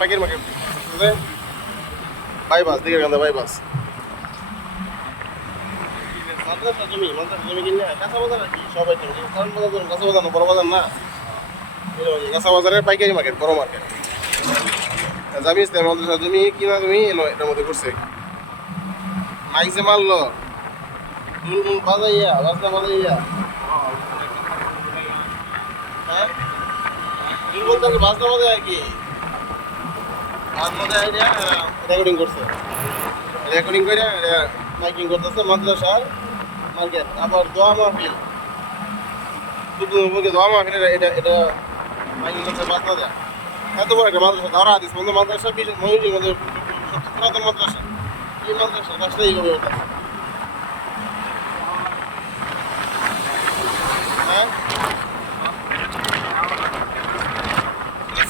পাইকারি market bypass দিকে গান্ধা bypass মাদ্রাসা জমি কিনে কাঁচা বাজার আর কি সবাই কারণ বাজার কাঁচা বাজার না বড় বাজার না কাঁচা বাজারের পাইকারি মার্কেট বড় মার্কেট জামি ইসলাম মাদ্রাসা জমি কিনা তুমি এলো এটার মধ্যে করছে মাইক যে মারলো দুলমুল বাজাইয়া বাজনা বাজাইয়া হ্যাঁ দুলমুল তাহলে বাজনা বাজায় আর কি রেকর্ডিং করছে রেকর্ডিং করে মাইকিং করতেছে মাদ্রাসার মার্কেট আবার দোয়া মাহফিল দোয়া মাহফিল এটা এটা মাইকিং করতে বাজনা দেয় এত বড় একটা মাদ্রাসা ধরা হাদিস বন্ধু মাদ্রাসা মহিলার মধ্যে সত্য পুরাতন মাদ্রাসা এই মাদ্রাসা রাস্তা এইভাবে ওঠা হ্যাঁ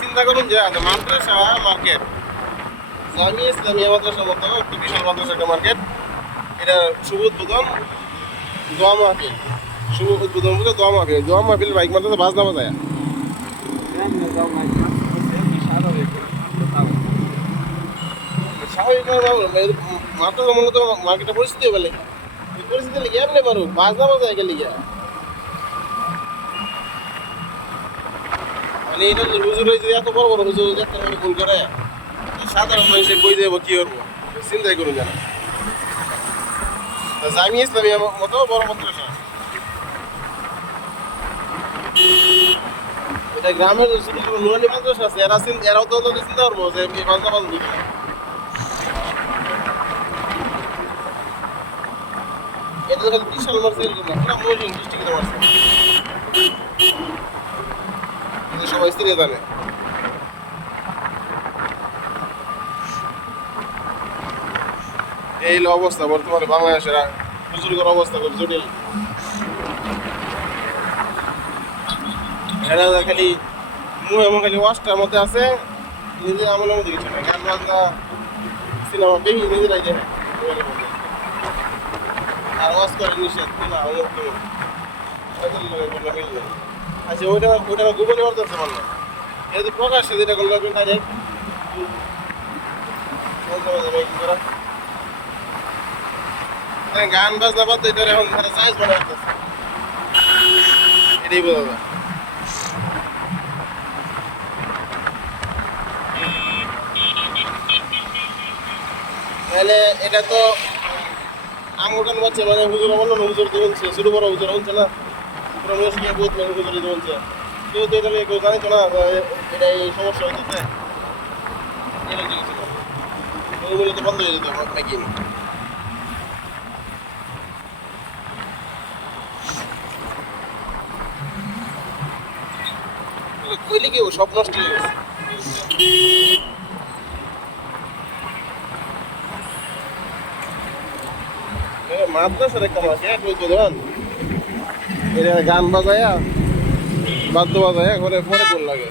চিন্তা করুন যে মাদ্রাসা মার্কেট জামি ইসলামিয়া মাদ্রাসার মতো একটা বিশাল মাদ্রাসা একটা মার্কেট এটা শুভ উদ্বোধন দোয়া মাহফিল শুভ উদ্বোধন বলে দোয়া মাহফিল বাইক মাদ্রাসা বাজনা বাজায় স্বাভাবিক মাদ্রাসা মূলত মার্কেটের পরিস্থিতি হবে লেগে পরিস্থিতি লিখে এমনি পারো বাজনা বাজায় গেলে মানে এটা হুজুর হয়েছে এত বড় বড় হুজুর একটা ভুল করে সাধারণ মানুষের বই দেবো কি করবো চিন্তাই করুন জানা জামি ইসলামী মতো বড় মাদ্রাসা এটা গ্রামের ছোট ছোট নুরানি মাদ্রাসা আছে এরাও তো চিন্তা করবো যে এই বাজনা বাজনা দিকে এটা তো বিশাল মারছে এরকম না পুরো ময়ূরভঞ্জ ডিস্ট্রিক্টে মারছে সবাই স্ত্রী জানে এই অবস্থা বর্তমানে বাংলাদেশের হুজুরগর অবস্থা খুব জটিল এরা খালি মুখ এবং খালি ওয়াশটার মধ্যে আছে নিজের আমলের মধ্যে কিছু না গান বাজনা সিনেমা বেশি নিজেরাই দেখে আর ওয়াশ করে নিষেধ না অমুক মিলবে আচ্ছা ওইটা গোপনে করতেছে মানে এটা তো প্রকাশ্যে যেটা করলো ডাইরেক্ট গান বাজনা বাদ এটা এখন সাইজ বানাইতেছে এটাই বোঝা যায় তাহলে এটা তো আমগোটান বাচ্চা মানে হুজুর বললো না হুজুর দিচ্ছে শুরু বড় হুজুর হচ্ছে না পুরো মেয়ে বহুত মানে হুজুর দিচ্ছে কেউ তো এটা কেউ জানিত না এটা এই সমস্যা হইতেছে ওইগুলো তো বন্ধ হয়ে যেত মেকিং কইলে কি সব নষ্ট হয়ে গেছে মাদ্রাসার একটা মার্কেট উদ্বোধন এটা গান বাজায়া বাদ্য বাজায়া ঘরে পরে কোন লাগে